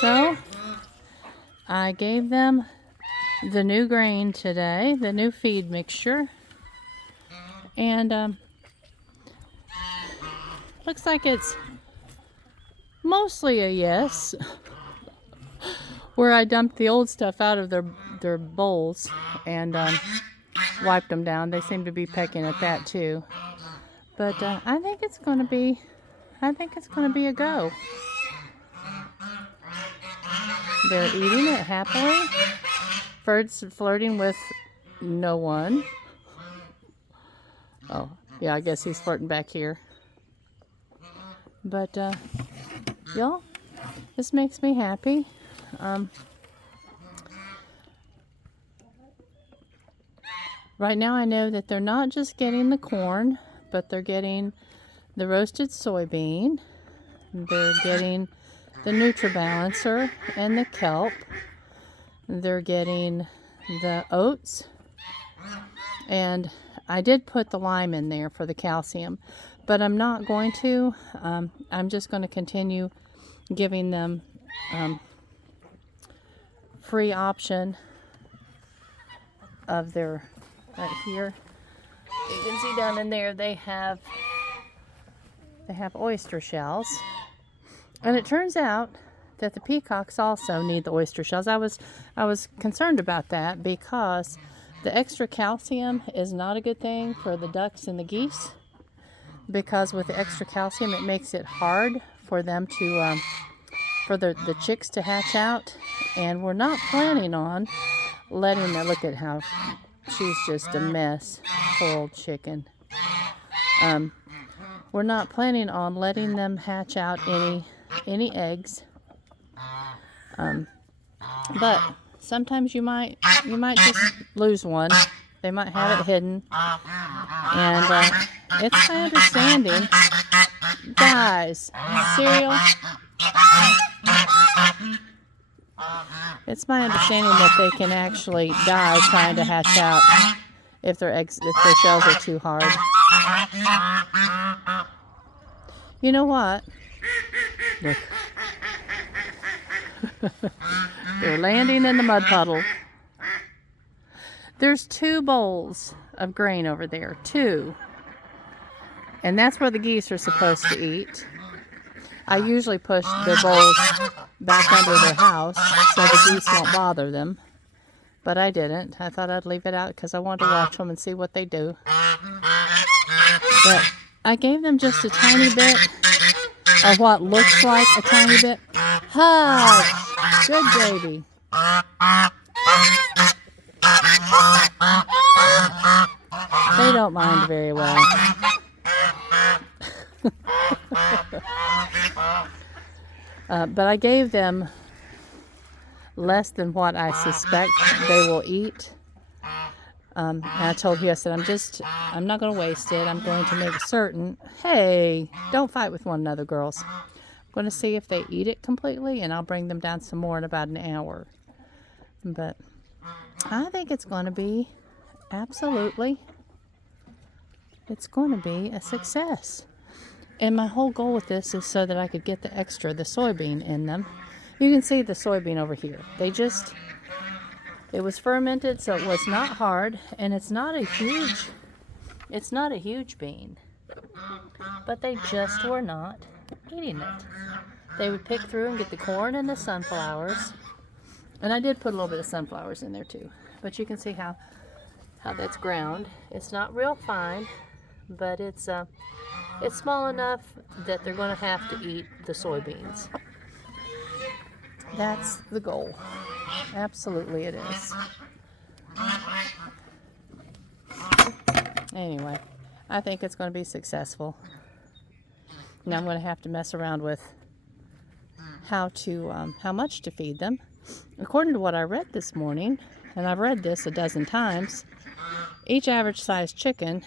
So I gave them the new grain today, the new feed mixture, and looks like it's mostly a yes. Where I dumped the old stuff out of their bowls and wiped them down. They seem to be pecking at that too. But I think it's going to be a go. They're eating it happily. Bird's flirting with no one. Oh, yeah, I guess he's flirting back here. But y'all, this makes me happy. Right now I know that they're not just getting the corn, but they're getting the roasted soybean. They're getting the NutriBalancer and the kelp. They're getting the oats. And I did put the lime in there for the calcium, but I'm not going to. I'm just going to continue giving them free option of their, right here, you can see down in there they have oyster shells, and it turns out that the peacocks also need the oyster shells. I was concerned about that because the extra calcium is not a good thing for the ducks and the geese, because with the extra calcium it makes it hard for them to for the chicks to hatch out, and we're not planning on letting them. Look at how she's just a mess, poor old chicken. We're not planning on letting them hatch out any eggs, but sometimes you might just lose one. They might have it hidden, and it's my understanding, guys, cereal. It's my understanding that they can actually die trying to hatch out if their shells are too hard. You know what? Look. They're landing in the mud puddle. There's 2 bowls of grain over there. 2. And that's where the geese are supposed to eat. I usually push their bowls back under their house so the geese won't bother them. But I didn't. I thought I'd leave it out because I wanted to watch them and see what they do. But I gave them just a tiny bit of what looks like a tiny bit. Hush! Good baby. They don't mind very well. But I gave them less than what I suspect they will eat. And I told you, I said, I'm not going to waste it. I'm going to make certain. Hey, don't fight with one another, girls. I'm going to see if they eat it completely, and I'll bring them down some more in about an hour. But I think it's going to be it's going to be a success. And my whole goal with this is so that I could get the soybean in them. You can see the soybean over here. It was fermented, so it was not hard, and it's not a huge bean. But they just were not eating it. They would pick through and get the corn and the sunflowers. And I did put a little bit of sunflowers in there too. But you can see how that's ground. It's not real fine, but it's small enough that they're going to have to eat the soybeans. That's the goal. Absolutely it is. Anyway, I think it's going to be successful. Now I'm going to have to mess around with how much to feed them. According to what I read this morning, and I've read this a dozen times, each average sized chicken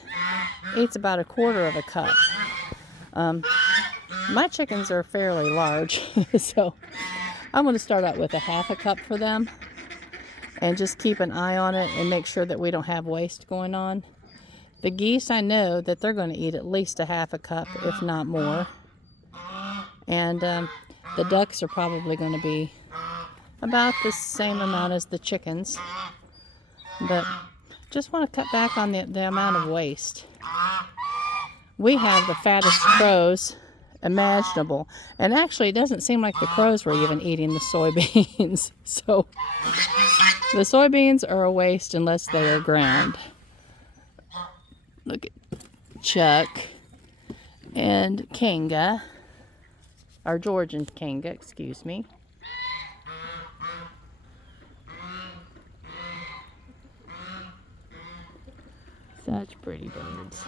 eats about 1/4 cup. My chickens are fairly large, so I'm going to start out with 1/2 cup for them and just keep an eye on it and make sure that we don't have waste going on. The geese, I know that they're going to eat at least 1/2 cup, if not more. And The ducks are probably going to be about the same amount as the chickens, but just want to cut back on the amount of waste. We have the fattest crows imaginable, and actually it doesn't seem like the crows were even eating the soybeans. So the soybeans are a waste unless they are ground. Look at Chuck and Kanga, or George and Kanga, excuse me. Such pretty birds.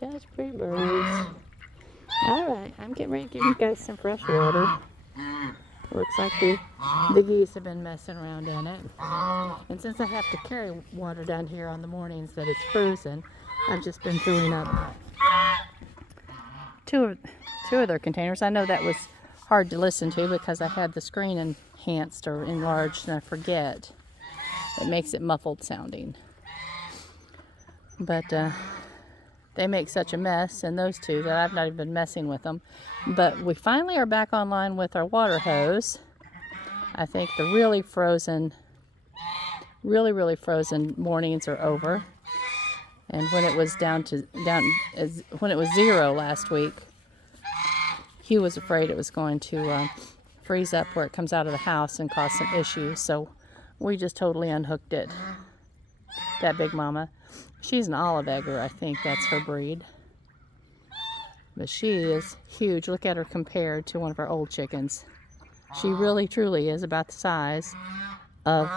Such pretty birds. Alright, I'm getting ready to give you guys some fresh water. Looks like the geese have been messing around in it. And since I have to carry water down here on the mornings that it's frozen, I've just been filling up two of their containers. I know that was hard to listen to because I had the screen enhanced or enlarged and I forget. It makes it muffled sounding. But they make such a mess, and those two, that I've not even been messing with them. But we finally are back online with our water hose. I think the really frozen mornings are over. And when it was when it was 0 last week, Hugh was afraid it was going to freeze up where it comes out of the house and cause some issues. So we just totally unhooked it. That big mama. She's an olive egger, I think that's her breed. But she is huge. Look at her compared to one of our old chickens. She really, truly is about the size of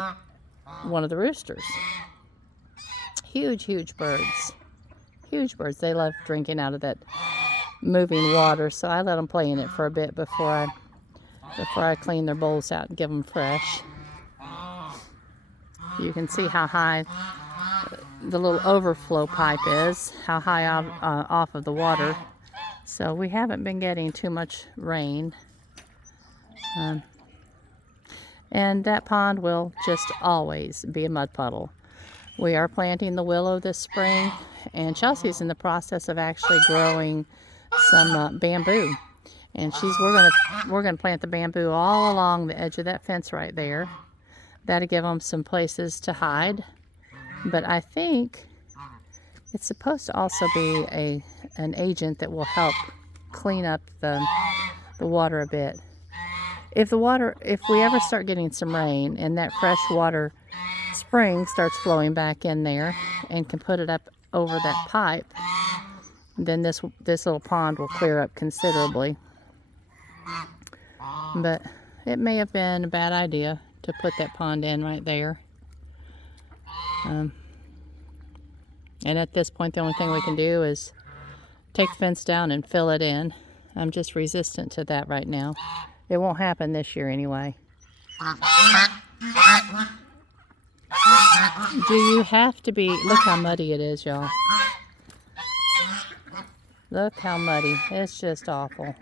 one of the roosters. Huge, huge birds. Huge birds. They love drinking out of that moving water, so I let them play in it for a bit before I clean their bowls out and give them fresh. You can see how high the little overflow pipe is, how high off of the water. So we haven't been getting too much rain. And that pond will just always be a mud puddle. We are planting the willow this spring, and Chelsea's in the process of actually growing some bamboo. And we're gonna plant the bamboo all along the edge of that fence right there. That'll give them some places to hide. But I think it's supposed to also be an agent that will help clean up the water a bit. If we ever start getting some rain and that fresh water spring starts flowing back in there and can put it up over that pipe, then this little pond will clear up considerably. But it may have been a bad idea to put that pond in right there. And at this point, the only thing we can do is take the fence down and fill it in. I'm just resistant to that right now. It won't happen this year anyway. Do you have to be... Look how muddy it is, y'all. Look how muddy. It's just awful.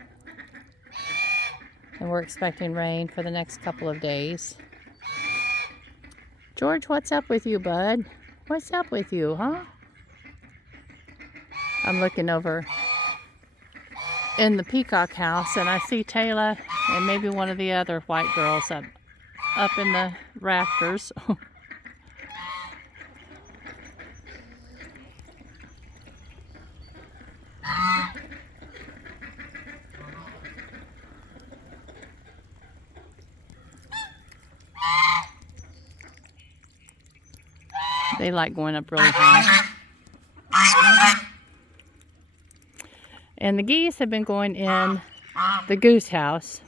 And we're expecting rain for the next couple of days. George, what's up with you, bud? What's up with you, huh? I'm looking over in the peacock house, and I see Taylor and maybe one of the other white girls up in the rafters. They like going up really high. And the geese have been going in the goose house.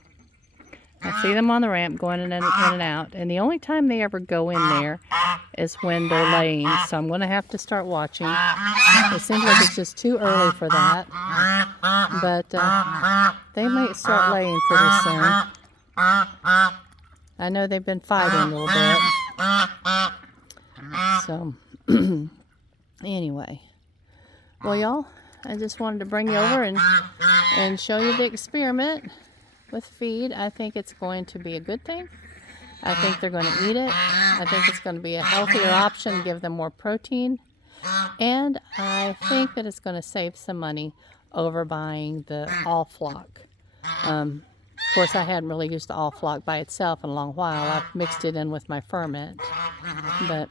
I see them on the ramp going in and out. And the only time they ever go in there is when they're laying. So I'm going to have to start watching. It seems like it's just too early for that. But they might start laying pretty soon. I know they've been fighting a little bit. So, anyway. Well, y'all, I just wanted to bring you over and show you the experiment with feed. I think it's going to be a good thing. I think they're going to eat it. I think it's going to be a healthier option, give them more protein. And I think that it's going to save some money over buying the all flock. Of course, I hadn't really used the all flock by itself in a long while. I've mixed it in with my ferment, but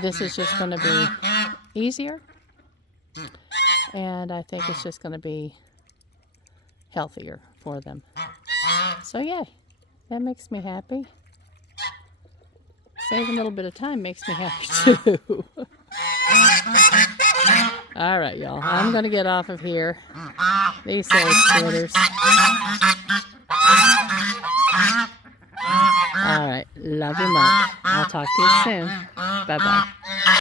this is just going to be easier, and I think it's just going to be healthier for them. So yay, that makes me happy. Saving a little bit of time makes me happy too. All right, y'all. I'm going to get off of here. These silly critters. All right. Love you much. I'll talk to you soon. Bye-bye.